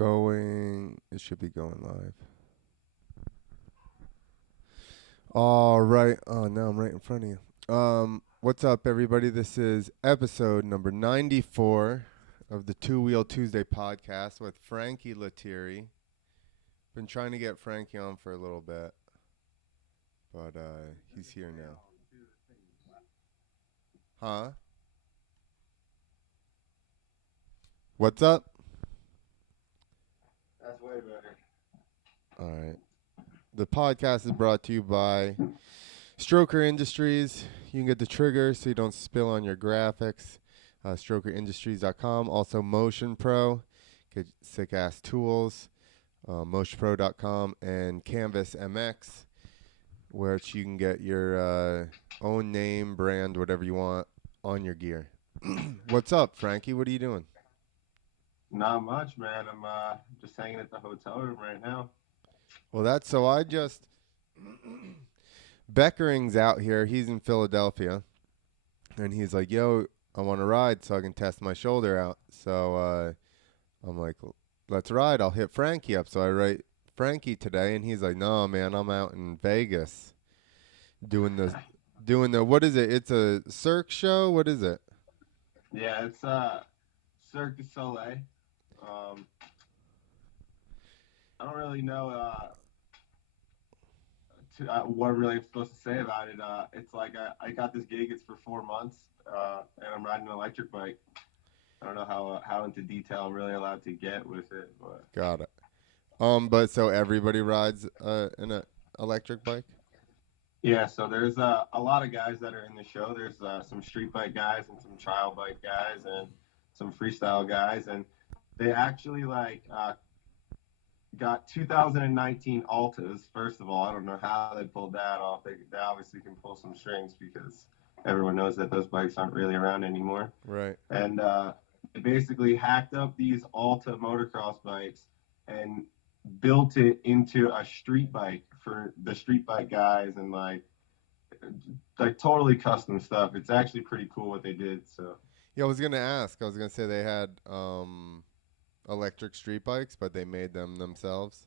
It should be going live. All right. Oh, now I'm right in front of you. What's up, everybody? This is episode number 94 of the Two Wheel Tuesday podcast with Frankie Lettieri. Been trying to get Frankie on for a little bit, but he's here now. Huh? What's up? That's way better. All right. The podcast is brought to you by Stroker Industries. You can get the trigger so you don't spill on your graphics. StrokerIndustries.com. Also Motion Pro. Get sick ass tools. MotionPro.com and Canvas MX, where you can get your own name, brand, whatever you want on your gear. What's up, Frankie? What are you doing? Not much, man. I'm just hanging at the hotel room right now. Well, that's so I just Becca Ring's out here. He's in Philadelphia, and he's like, "Yo, I want to ride so I can test my shoulder out." So I'm like, "Let's ride. I'll hit Frankie up." So I write Frankie today, and he's like, "No, man, I'm out in Vegas doing the what is it? It's a Circ show. What is it?" Yeah, it's Circus Soleil. Um, I don't really know what I'm really supposed to say about it. It's like I got this gig. It's for 4 months, and I'm riding an electric bike. I don't know how into detail I'm really allowed to get with it, but Got it. But so everybody rides electric bike. yeah. So there's a lot of guys that are in the show. There's some street bike guys and some trial bike guys and some freestyle guys, and they actually got 2019 Altas. First of all, I don't know how they pulled that off. They obviously can pull some strings because everyone knows that those bikes aren't really around anymore. Right. And they basically hacked up these Alta motocross bikes and built it into a street bike for the street bike guys and like totally custom stuff. It's actually pretty cool what they did. So Yeah, I was gonna ask. I was gonna say they had electric street bikes, but they made them themselves.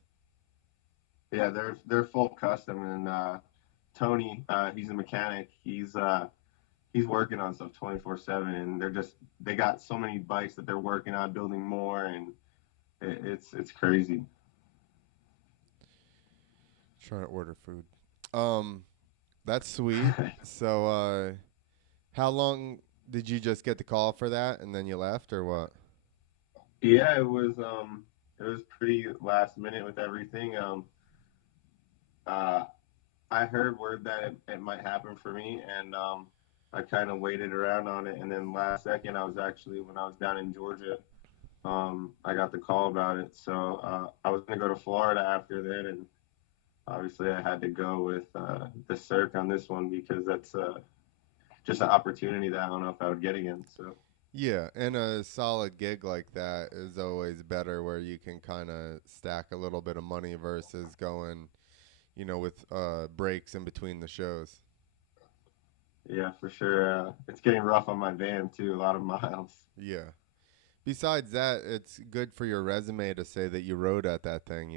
yeah, they're full custom and Tony, he's a mechanic. He's working on stuff 24/7, and they got so many bikes that they're working on building more, and it's crazy. Trying to order food. Um, that's sweet. So, how long did you just get the call for that, and then you left, or what? Yeah, it was pretty last minute with everything. Uh, I heard word that it might happen for me, and I kind of waited around on it, and then last second, I was actually when I was down in Georgia, I got the call about it. So I was gonna go to Florida after that, and obviously I had to go with the Circ on this one because that's just an opportunity that I don't know if I would get again. So Yeah, and a solid gig like that is always better, where you can kind of stack a little bit of money versus going, with breaks in between the shows. yeah, for sure, it's getting rough on my van too. A lot of miles. Yeah. Besides that, it's good for your resume to say that you rode at that thing.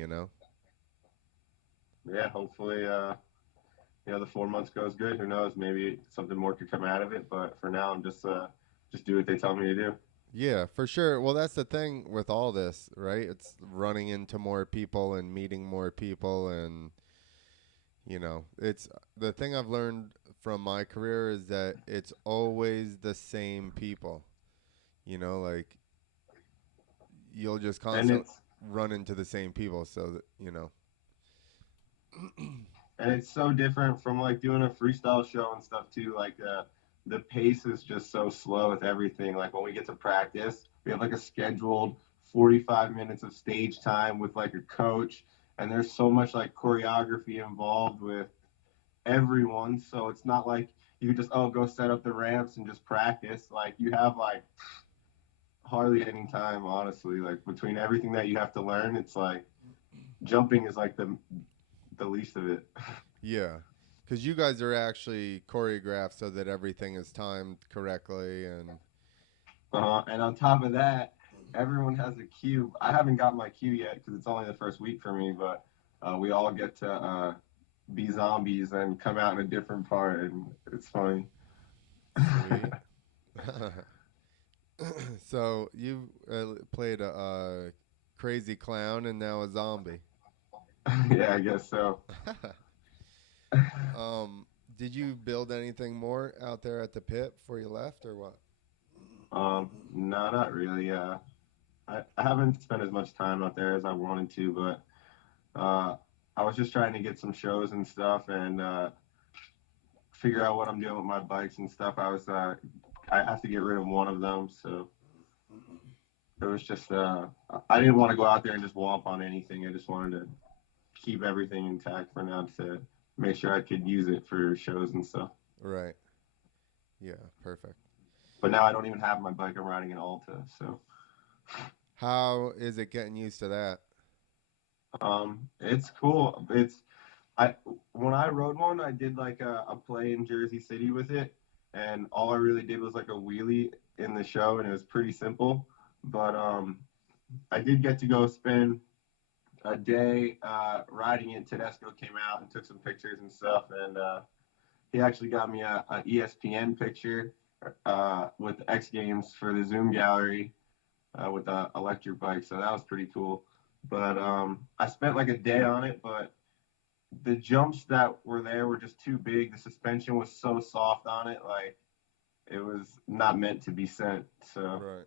Yeah, hopefully, the 4 months goes good. Who knows? Maybe something more could come out of it. But for now, I'm just do what they tell me to do. Yeah, for sure. Well, that's the thing with all this, right? It's running into more people and meeting more people, and it's the thing I've learned from my career is that it's always the same people. Like you'll just And constantly run into the same people, so that. it's so different from like doing a freestyle show and stuff too. Like the pace is just so slow with everything. Like when we get to practice, we have like a scheduled 45 minutes of stage time with like a coach, and there's so much like choreography involved with everyone. So it's not like you just go set up the ramps and just practice. Like you have like hardly any time, honestly. Like between everything that you have to learn, it's like jumping is like the least of it. Yeah, because you guys are actually choreographed so that everything is timed correctly, and And on top of that, everyone has a cue. I haven't got my cue yet because it's only the first week for me, but we all get to be zombies and come out in a different part, and it's funny. Sweet. So you played a crazy clown and now a zombie. Yeah, I guess so. um, did you build anything more out there at the pit before you left, or what? No, not really. I haven't spent as much time out there as I wanted to, but I was just trying to get some shows and stuff and figure out what I'm doing with my bikes and stuff. I have to get rid of one of them, so it was just I didn't want to go out there and just womp on anything. I just wanted to keep everything intact for now to make sure I could use it for shows and stuff. Right. Yeah. Perfect. But now I don't even have my bike. I'm riding an Alta, so How is it getting used to that? it's cool. I when I rode one, I did like a play in Jersey City with it, and all I really did was like a wheelie in the show, and it was pretty simple. But I did get to go spend a day riding it. Tedesco came out and took some pictures and stuff, and he actually got me a ESPN picture with the X Games for the Zoom gallery with the electric bike, so that was pretty cool. But I spent like a day on it, but the jumps that were there were just too big. The suspension was so soft on it, like it was not meant to be sent. So Right.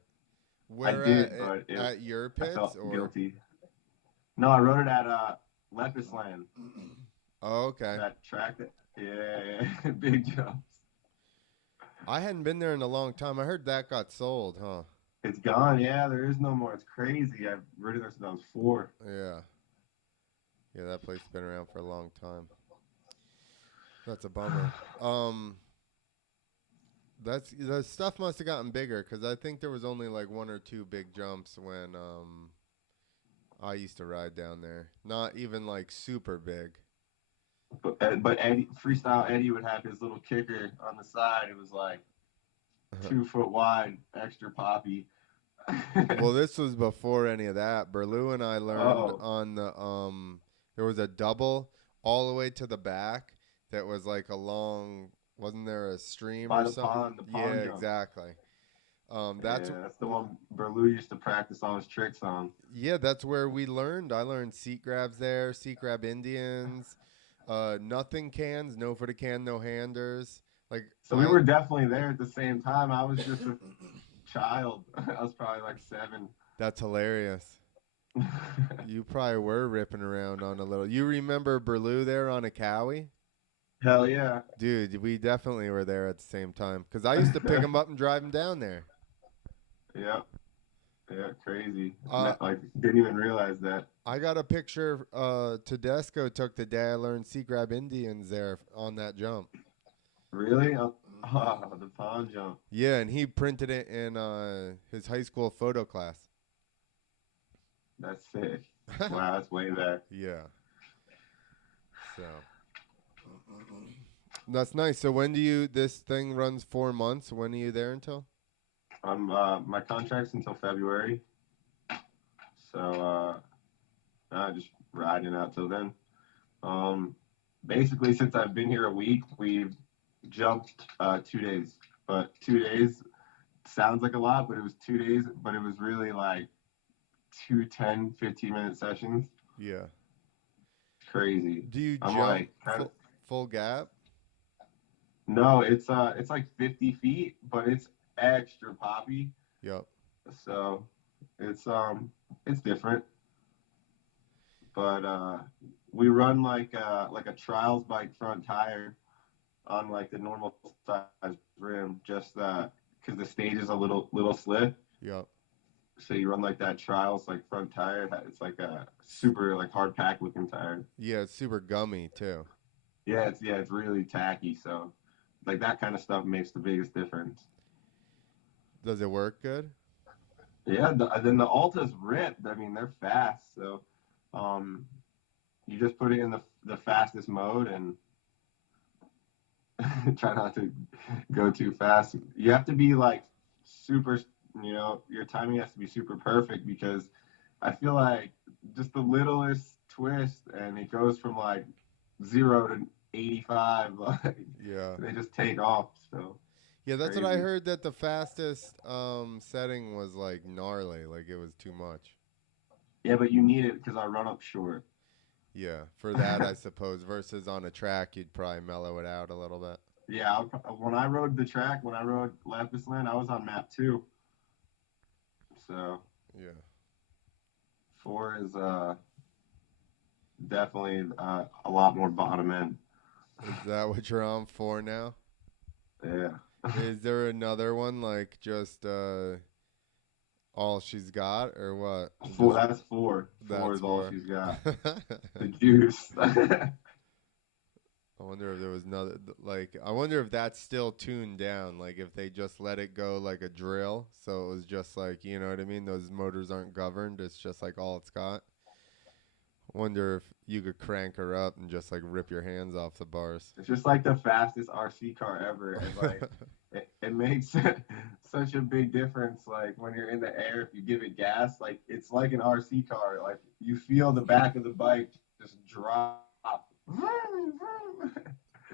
I Where did, but at your I pits felt or? guilty. No, I rode it at Lepisland, Oh, okay. that track. Yeah, big jumps. I hadn't been there in a long time. I heard that got sold, huh? It's gone. Yeah, there is no more. It's crazy. I've ridden there since I was 4. Yeah. Yeah, that place has been around for a long time. That's a bummer. Um, that's the stuff must have gotten bigger because I think there was only like one or two big jumps when I used to ride down there. Not even like super big. But Eddie, freestyle Eddie would have his little kicker on the side. It was like 2 foot wide, extra poppy. Well, this was before any of that. Berlou and I learned Oh, on the there was a double all the way to the back that was like a long, wasn't there a stream by or something? the Yeah, pond jump. exactly. That's Yeah, that's the one Berlou used to practice all his tricks on. yeah, that's where we learned. I learned seat grabs there, seat grab Indians, nothing cans, no for the can, no handers. Like So we were definitely there at the same time. I was just a child. I was probably like 7. that's hilarious. You probably were ripping around on a little. You remember Berlou there on a Cowie? Hell yeah. Dude, we definitely were there at the same time because I used to pick him up and drive him down there. Yeah. Yeah, crazy. Uh, Like, didn't even realize that. I got a picture Tedesco took the day I learned sea grab Indians there on that jump. Really? Oh, the pond jump. Yeah, and he printed it in his high school photo class. That's sick. Wow, that's way back. Yeah. So that's nice. So when do you? This thing runs 4 months. When are you there until? My contract's until February, so I just riding out till then. Um, Basically, since I've been here a week, we've jumped 2 days. But 2 days sounds like a lot, but it was 2 days. But it was really like two 10, 15 minute sessions. Yeah. Crazy. Do you I'm jump like, kind of, full gap? no, it's like 50 feet, but it's extra poppy. Yep. So it's different. But we run like a trials bike front tire on like the normal size rim, just because the stage is a little slip. Yep. So you run like that trials like front tire. It's like a super like hard pack looking tire. Yeah, it's super gummy too. Yeah, it's really tacky. So like that kind of stuff makes the biggest difference. Does it work good? Yeah, then the Altas ripped. I mean, they're fast. So um, you just put it in the fastest mode and try not to go too fast. You have to be like super you know, your timing has to be super perfect because I feel like just the littlest twist and it goes from like 0 to 85, like Yeah. they just take off. So Yeah, it's that's what I crazy. heard, that the fastest setting was like gnarly, like it was too much. Yeah, but you need it because I run up short. Yeah, for that I suppose versus on a track you'd probably mellow it out a little bit. Yeah, when I rode the track, when I rode Lapis Land, I was on map 2. So Yeah. 4 is definitely a lot more bottom end. Is that what you're on for now? Yeah. Is there another one like just all she's got or what? Four, Just that's 4. 4 that's is all for. she's got. The juice. I wonder if there was another, like, I wonder if that's still tuned down, like if they just let it go like a drill, so it was just like, you know what I mean? Those motors aren't governed. It's just like all it's got. I wonder if you could crank her up and just like rip your hands off the bars. It's just like the fastest RC car ever, and like it makes such a big difference. Like when you're in the air, if you give it gas, like it's like an RC car. Like you feel the back of the bike just drop.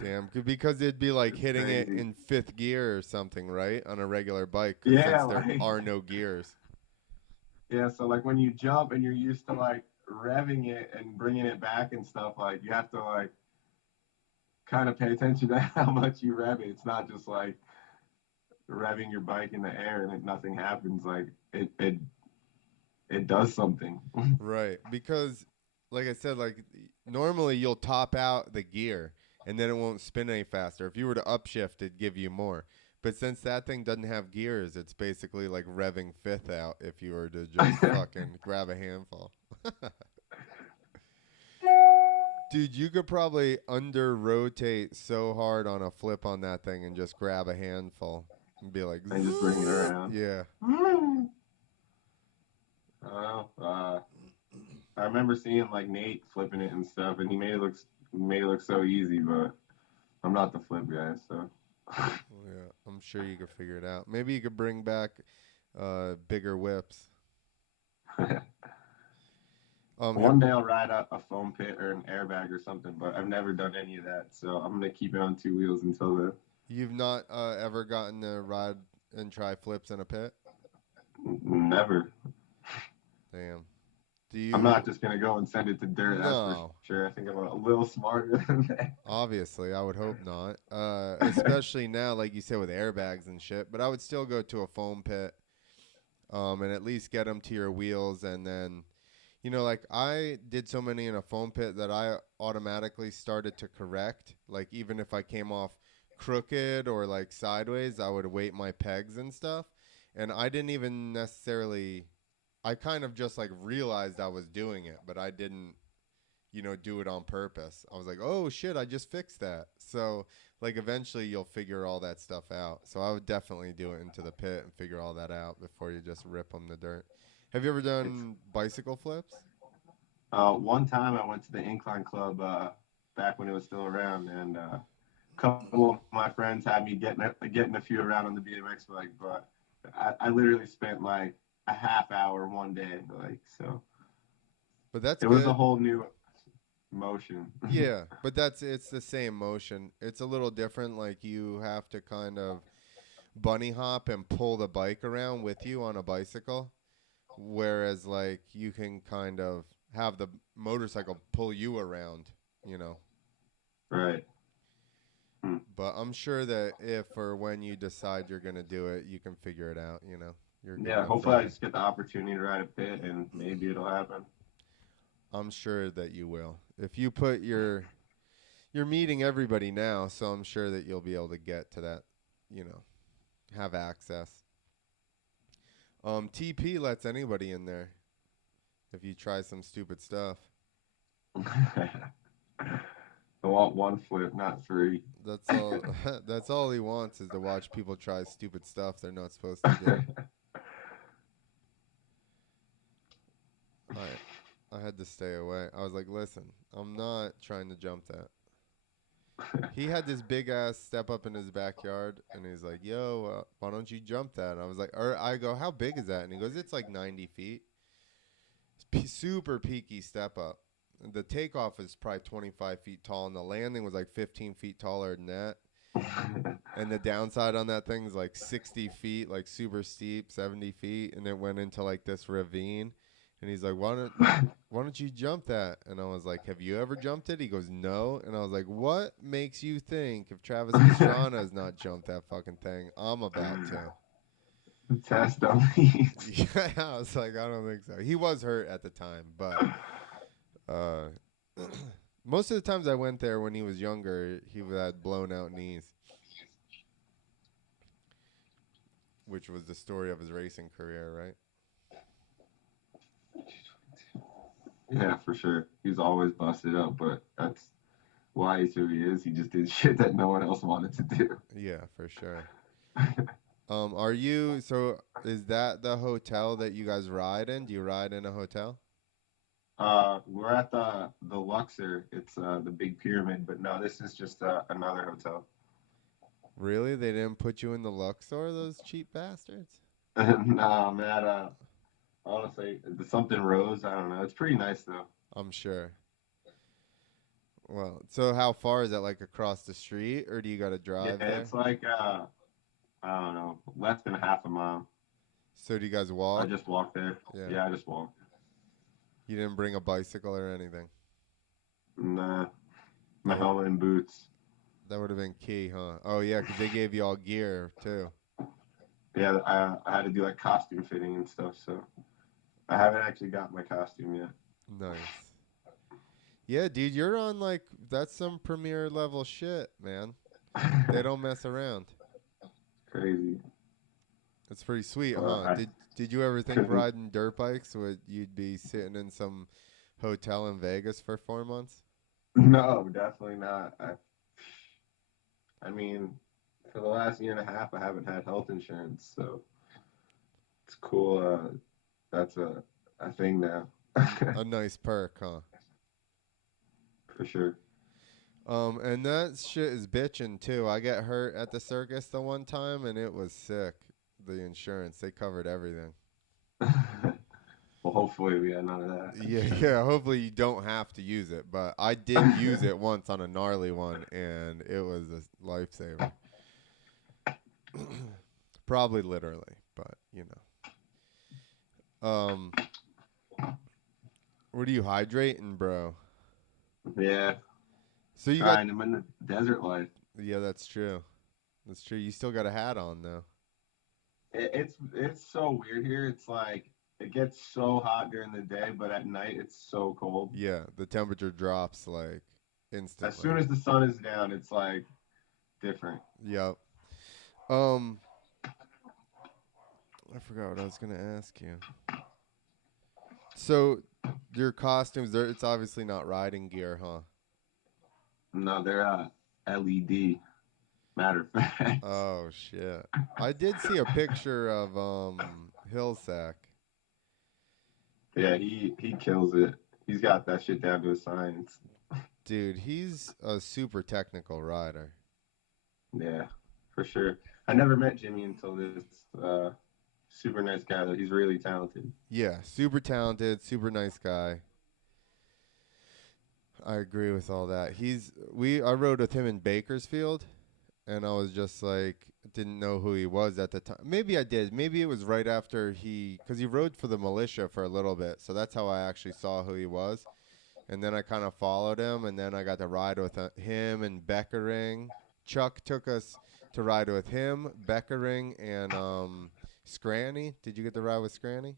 Damn, because it'd be like It's hitting it crazy. in fifth gear or something, right? On a regular bike, because Yeah, since there like are no gears. yeah. So like when you jump and you're used to like revving it and bringing it back and stuff, like you have to like kind of pay attention to how much you rev it. It's not just like revving your bike in the air and nothing happens. Like it does something. Right, because like I said, like normally you'll top out the gear and then it won't spin any faster. If you were to upshift, it'd give you more. But since that thing doesn't have gears, it's basically like revving fifth out if you were to just fucking grab a handful. Dude, you could probably under rotate so hard on a flip on that thing and just grab a handful and be like, And just bring it "Zzz." around. Yeah. Well, I remember seeing like Nate flipping it and stuff, and he made it look so easy, but I'm not the flip guy, so. Yeah, I'm sure you could figure it out. Maybe you could bring back bigger whips. Have One day I'll ride a foam pit or an airbag or something, but I've never done any of that, so I'm gonna keep it on 2 wheels until then. you've not ever gotten to ride and try flips in a pit? Never. Damn. Do I'm you? not just gonna go and send it to dirt. That's for No. sure. I think I'm a little smarter than that. Obviously, I would hope not. Especially now, like you said, with airbags and shit. But I would still go to a foam pit, and at least get them to your wheels, and then, like I did so many in a foam pit that I automatically started to correct. Like even if I came off crooked or like sideways, I would weight my pegs and stuff. And I didn't even necessarily. I kind of just like realized I was doing it, but I didn't do it on purpose. I was like, oh shit, I just fixed that. So, like, eventually you'll figure all that stuff out. So, I would definitely do it into the pit and figure all that out before you just rip them to dirt. Have you ever It's done bicycle flips? one time I went to the Incline Club back when it was still around, and a couple of my friends had me getting a few around on the BMX bike, but I literally spent like a half hour one day, like so. But that's It was a good. whole new motion. Yeah, but it's the same motion. It's a little different. Like, you have to kind of bunny hop and pull the bike around with you on a bicycle. Whereas, like, you can kind of have the motorcycle pull you around, you know. Right. Hmm. But I'm sure that if or when you decide you're gonna do it, you can figure it out. You're good Yeah. enough Hopefully, I rider. just get the opportunity to ride a pit, and maybe it'll happen. I'm sure that you will. If you put you're meeting everybody now, so I'm sure that you'll be able to get to that. You know, have access. TP lets anybody in there if you try some stupid stuff. I want one flip, not three. That's all. That's all he wants is to watch people try stupid stuff they're not supposed to do. I I had to stay away. I was like, listen, I'm not trying to jump that. He had this big ass step up in his backyard, and he's like, "Yo, why don't you jump that?" And I was like, or I go, "How big is that?" And he goes, "It's like 90 feet. It's super peaky step up. The takeoff is probably 25 feet tall, and the landing was like 15 feet taller than that. And the downside on that thing is like 60 feet, like super steep, 70 feet, and it went into like this ravine. And he's like, why don't you jump that?" And I was like, "Have you ever jumped it?" He goes, "No." And I was like, "What makes you think if Travis Pastrana has not jumped that fucking thing, I'm about to?" Test dummies. Yeah, I was like, "I don't think so." He was hurt at the time, but uh, most of the times I went there when he was younger, he had blown out knees, which was the story of his racing career, right? Yeah, for sure. He's always busted up, but that's why he's who he is. He just did shit that no one else wanted to do. Yeah, for sure. Are you so? Is that the hotel that you guys ride in? Do you ride in a hotel? We're at the Luxor. It's the big pyramid, but no, this is just another hotel. Really? They didn't put you in the Luxor, those cheap bastards? Nah, man. Honestly, something rose. I don't know. It's pretty nice though. I'm sure. Well, so how far is that? Like across the street, or do you got to Yeah, drive there? it's like I don't know, less than half a mile. So do you guys I walk? just walked there. Yeah. Yeah, I just walked. You didn't bring a bicycle or anything. Nah, my That would helmet and boots. that would have been key, huh? Oh yeah, 'cause they gave you all gear too. Yeah, I had to do like costume fitting and stuff, so I haven't actually got my costume yet. Nice. Yeah, dude, you're on like that's some premier level shit, man. They don't mess around. Crazy. That's pretty sweet, Well, huh? I Did you ever think couldn't. riding dirt bikes would you'd be sitting in some hotel in Vegas for 4 months? No, definitely not. I mean, for the last year and a half, I haven't had health insurance, so it's cool. That's a thing now, A nice perk, huh? for sure. And that shit is bitching too. I got hurt at the circus the one time, and it was sick. The insurance, they covered everything. Well, hopefully we got none of that. Yeah, yeah. Hopefully you don't have to use it, but I did use it once on a gnarly one, and it was a lifesaver. Probably literally, but you know. What are you hydrating, bro? Yeah, So you got trying. I'm in the desert life. yeah, that's true. That's true. You still got a hat on though. It's so weird here. It's like it gets so hot during the day, but at night it's so cold. Yeah, the temperature drops like As instantly. soon as the sun is down, it's like different. Yep. Um, I forgot what I was gonna ask you. So your costumes, it's obviously not riding gear, huh? No, they're LED. Matter of fact. Oh shit. I did see a picture of Hillsack. Yeah, he kills it. He's got that shit down to a science. Dude, he's a super technical rider. Yeah, for sure. I never met Jimmy until this super nice guy though. He's really talented. Yeah, super talented, super nice guy. I agree with all that. I rode with him in Bakersfield, and I was just like didn't know who he was at the time. Maybe I did. Maybe it was right after cuz he rode for the militia for a little bit. So that's how I actually saw who he was. And then I kind of followed him, and then I got to ride with him and Becca Ring. Chuck took us to ride with him, Becca Ring, and Scranny. Did you get to ride with Scranny?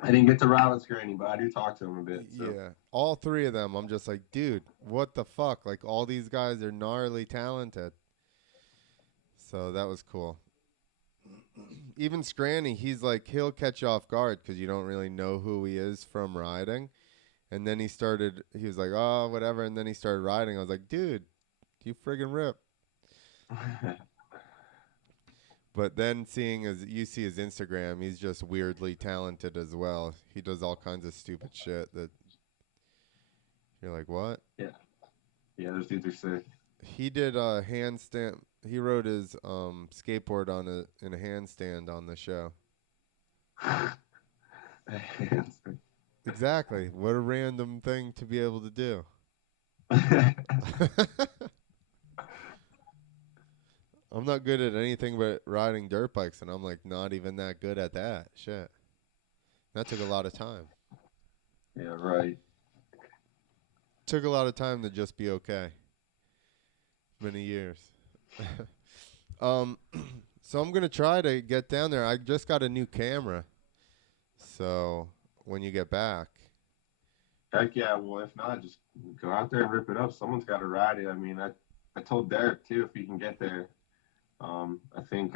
I didn't get to ride with Granny, but I do talk to him a bit. So Yeah, all three of them. I'm just like, dude, what the fuck? Like, all these guys are gnarly talented. So that was cool. Even Scranny, he's like, he'll catch you off guard because you don't really know who he is from riding. And then he was like, oh, whatever. And then he started riding. I was like, dude, you friggin' rip. But then you see his Instagram, he's just weirdly talented as well. He does all kinds of stupid shit that you're like, what? yeah, Yeah, those dudes are sick. He did a handstand. He rode his skateboard on in a handstand on the show. Exactly. What a random thing to be able to do. I'm not good at anything but riding dirt bikes, and I'm like not even that good at that. Shit. That took a lot of time. Yeah, right. Took a lot of time to just be okay. Many years. um, so I'm gonna try to get down there. I just got a new camera, so when you get back, Heck yeah. Well, if not, just go out there and rip it up. Someone's got to ride it. I mean, I told Derek too if he can get there. I think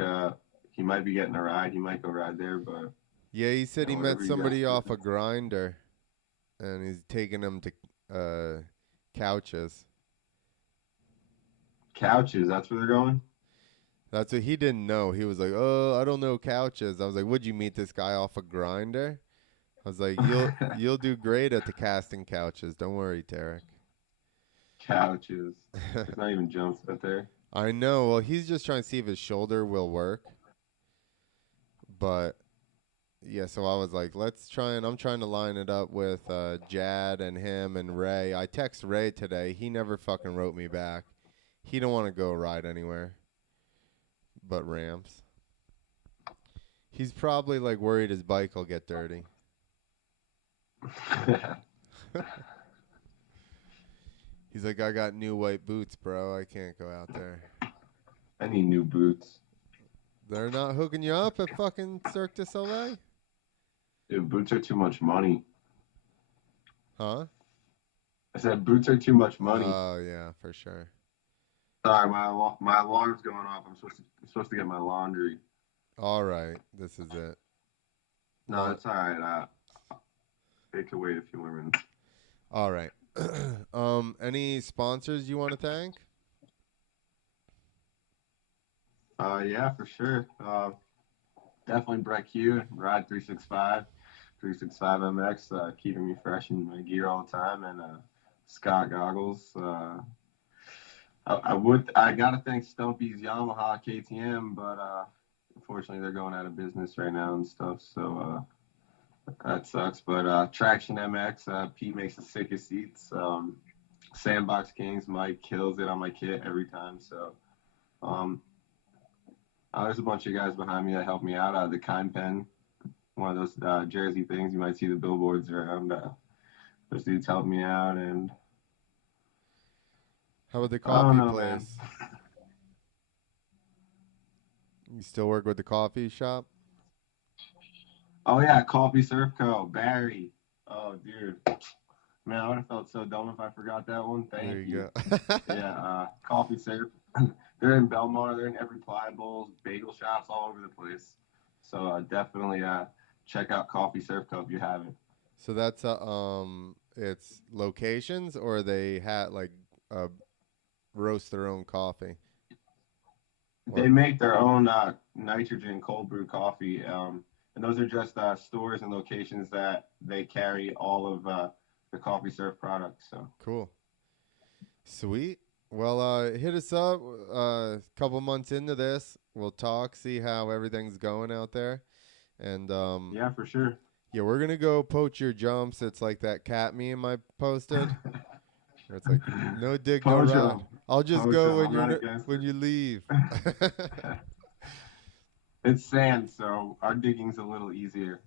he might be getting a ride. He might go ride there, but yeah, he you said know, he met whatever you guys somebody do. off a grinder, and he's taking him to couches. Couches, that's where they're going. That's what he didn't know. He was like, "Oh, I don't know couches." I was like, "Would you meet this guy off a grinder?" I was like, "You'll do great at the casting couches. Don't worry, Tarek." Couches. There's not even jumps out there. I know. Well, he's just trying to see if his shoulder will work. But yeah, so I was like, let's try and I'm trying to line it up with Jad and him and Ray. I text Ray today. He never fucking wrote me back. He don't want to go ride anywhere but ramps. He's probably like worried his bike will get dirty. He's like, I got new white boots, bro. I can't go out there. I need new boots. They're not hooking you up at fucking Cirque du Soleil? Dude, boots are too much money. Huh? I said boots are too much money. Oh, yeah, for sure. Sorry, my alarm's going off. I'm supposed to get my laundry. All right, this is it. No, Well, it's all right. It could wait a few more minutes. all right. Any sponsors you want to thank? Yeah, for sure. Definitely Breck Hugh, Ride 365, 365 MX, keeping me fresh in my gear all the time, and Scott Goggles. I gotta thank Stumpy's Yamaha KTM, but unfortunately they're going out of business right now and stuff, so that sucks. But Traction MX, Pete makes the sickest seats. Sandbox Kings, Mike kills it on my kit every time. So um, there's a bunch of guys behind me that help me out. The Kind Pen, one of those jersey things. You might see the billboards around. Those dudes help me out, and How about the I don't coffee know, man. place? You still work with the coffee shop? Oh yeah, Coffee Surf Co. Barry. Oh dude, man, I would have felt so dumb if I forgot that one. There Thank you. you go. Yeah, Coffee Surf. They're in Belmar. They're in every Pliables, bagel shops all over the place. So definitely check out Coffee Surf Co. if you haven't. So that's it's locations, or they had like uh roast their own coffee, They or make their own nitrogen cold brew coffee, and those are just stores and locations that they carry all of the Coffee Surf products. So cool, sweet. Well, hit us up. A couple months into this, we'll talk, see how everything's going out there, and yeah, for sure. yeah, we're gonna go poach your jumps. It's like that cat meme I posted, where it's like no dig, no Poach ride. 'em. I'll just Poach go 'em. when I'm not you're against when it. you leave. It's sand, so our digging's a little easier.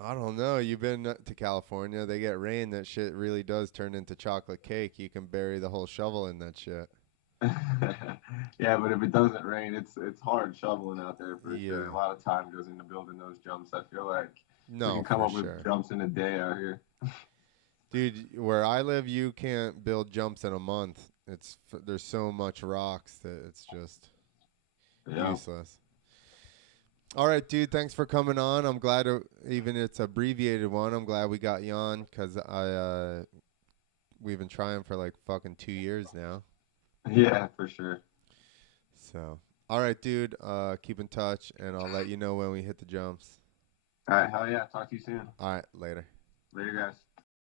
I don't know. You've been to California. They get rain. That shit really does turn into chocolate cake. You can bury the whole shovel in that shit. Yeah, but if it doesn't rain, it's hard shoveling out there for sure. Yeah. A lot of time goes into building those jumps. I feel like we No, can come for up with sure. jumps in a day out here. Dude, where I live, you can't build jumps in a month. There's so much rocks that it's just Yeah. useless. All right, dude. Thanks for coming on. I'm glad, even it's abbreviated one. I'm glad we got you on because we've been trying for like fucking 2 years now. Yeah, for sure. So, all right, dude. Keep in touch, and I'll let you know when we hit the jumps. All right, hell yeah. Talk to you soon. All right, later. Later, guys.